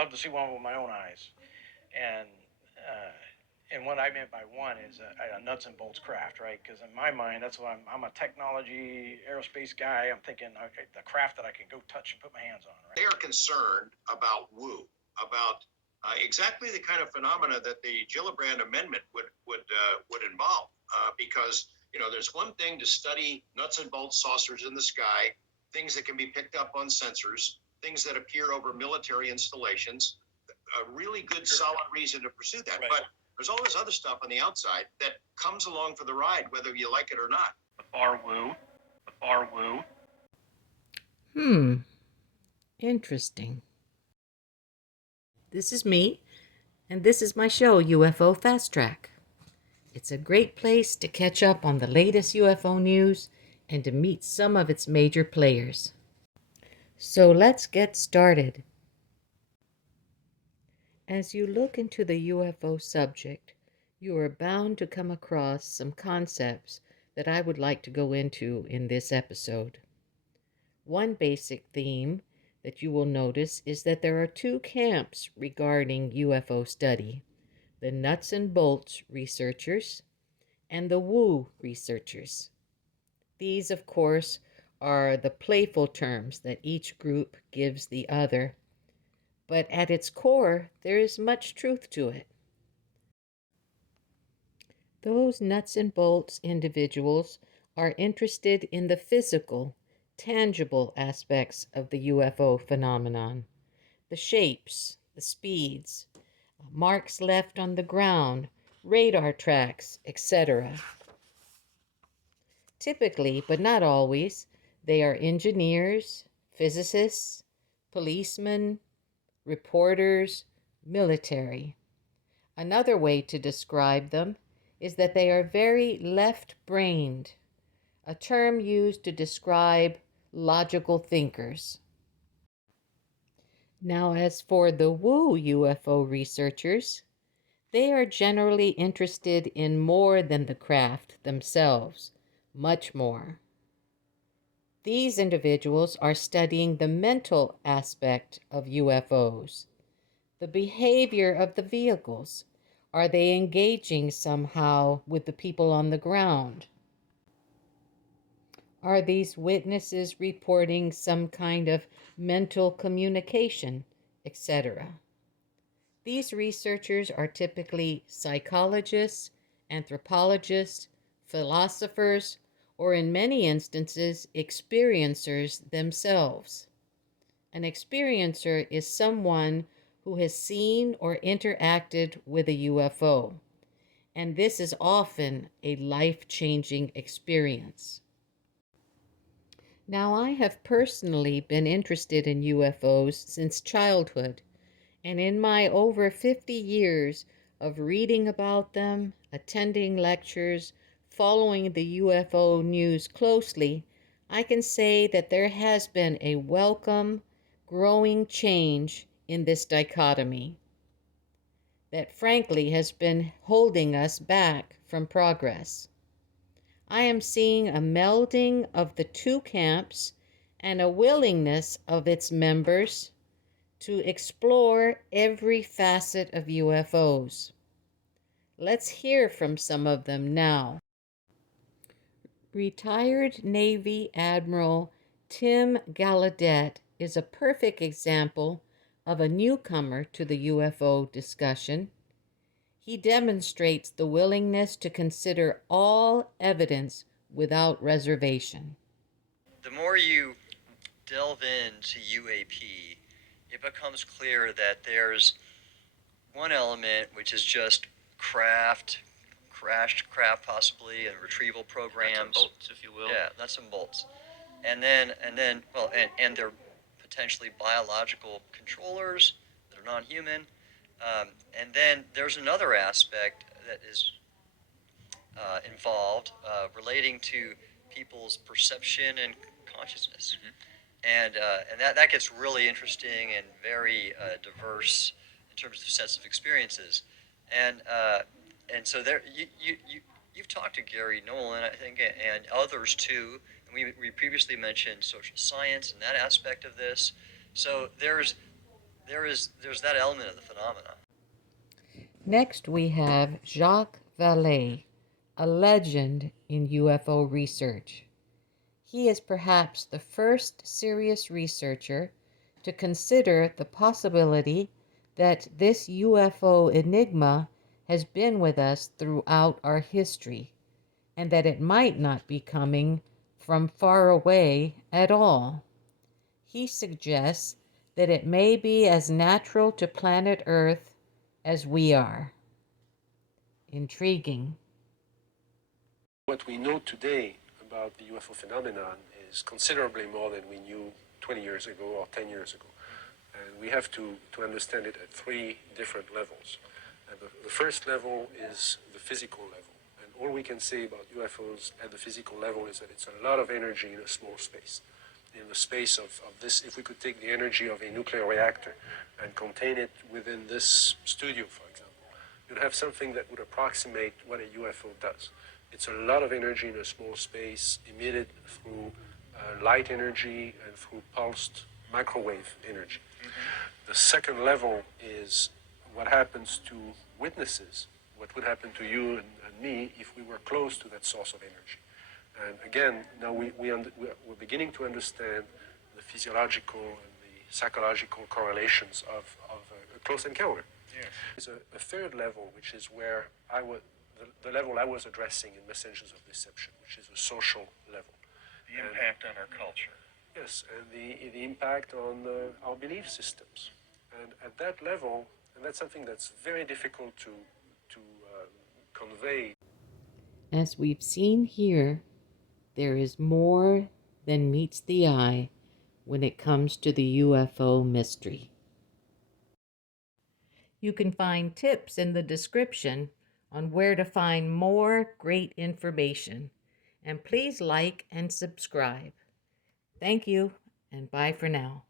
love to see one with my own eyes. And uh, and what I meant by one is a nuts and bolts craft, right? Because in my mind, that's what I'm a technology aerospace guy. I'm thinking, okay, the craft that I can go touch and put my hands on, right? They are concerned about woo, about exactly the kind of phenomena that the Gillibrand Amendment would involve, because there's one thing to study nuts and bolts saucers in the sky, things that can be picked up on sensors, things that appear over military installations. A really good, solid reason to pursue that, right. But there's all this other stuff on the outside that comes along for the ride, whether you like it or not. Our woo. Interesting. This is me, and this is my show, UFO Fast Track. It's a great place to catch up on the latest UFO news and to meet some of its major players. So let's get started. As you look into the UFO subject, you are bound to come across some concepts that I would like to go into in this episode. One basic theme that you will notice is that there are two camps regarding UFO study: the nuts and bolts researchers and the woo researchers. These, of course, are the playful terms that each group gives the other, but at its core, there is much truth to it. Those nuts and bolts individuals are interested in the physical, tangible aspects of the UFO phenomenon: the shapes, the speeds, marks left on the ground, radar tracks, etc. Typically, but not always, they are engineers, physicists, policemen, reporters, military. Another way to describe them is that they are very left-brained, a term used to describe logical thinkers. Now, as for the woo UFO researchers, they are generally interested in more than the craft themselves, much more. These individuals are studying the mental aspect of UFOs, the behavior of the vehicles. Are they engaging somehow with the people on the ground? Are these witnesses reporting some kind of mental communication, etc.? These researchers are typically psychologists, anthropologists, philosophers, or in many instances, experiencers themselves. An experiencer is someone who has seen or interacted with a UFO, and this is often a life-changing experience. Now, I have personally been interested in UFOs since childhood, and in my over 50 years of reading about them, attending lectures, following the UFO news closely, I can say that there has been a welcome, growing change in this dichotomy that frankly has been holding us back from progress. I am seeing a melding of the two camps and a willingness of its members to explore every facet of UFOs. Let's hear from some of them now. Retired Navy Admiral Tim Gallaudet is a perfect example of a newcomer to the UFO discussion. He demonstrates the willingness to consider all evidence without reservation. The more you delve into UAP, it becomes clear that there's one element which is just crashed craft possibly, and retrieval programs. Nuts and bolts, if you will. Yeah, nuts and bolts. And they're potentially biological controllers that are non-human. And then there's another aspect that is involved relating to people's perception and consciousness. And that gets really interesting and very diverse in terms of sets of experiences. And so there you've talked to Gary Nolan, I think, and others too. And we previously mentioned social science and that aspect of this. So there's there's that element of the phenomena. Next, we have Jacques Vallée, a legend in UFO research. He is perhaps the first serious researcher to consider the possibility that this UFO enigma has been with us throughout our history, and that it might not be coming from far away at all. He suggests that it may be as natural to planet Earth as we are. Intriguing. What we know today about the UFO phenomenon is considerably more than we knew 20 years ago or 10 years ago. And we have to understand it at three different levels. And the first level is the physical level. And all we can say about UFOs at the physical level is that it's a lot of energy in a small space. In the space of this, if we could take the energy of a nuclear reactor and contain it within this studio, for example, you'd have something that would approximate what a UFO does. It's a lot of energy in a small space, emitted through light energy and through pulsed microwave energy. The second level is what happens to witnesses, what would happen to you and me if we were close to that source of energy. And again, now we're beginning to understand the physiological and the psychological correlations of a close encounter. Yes. There's a third level, which is where the level I was addressing in Messengers of Deception, which is the social level. The impact on our culture. Yes, and the impact on our belief systems. And at that level, and that's something that's very difficult to convey. As we've seen here, there is more than meets the eye when it comes to the UFO mystery. You can find tips in the description on where to find more great information. And please like and subscribe. Thank you, and bye for now.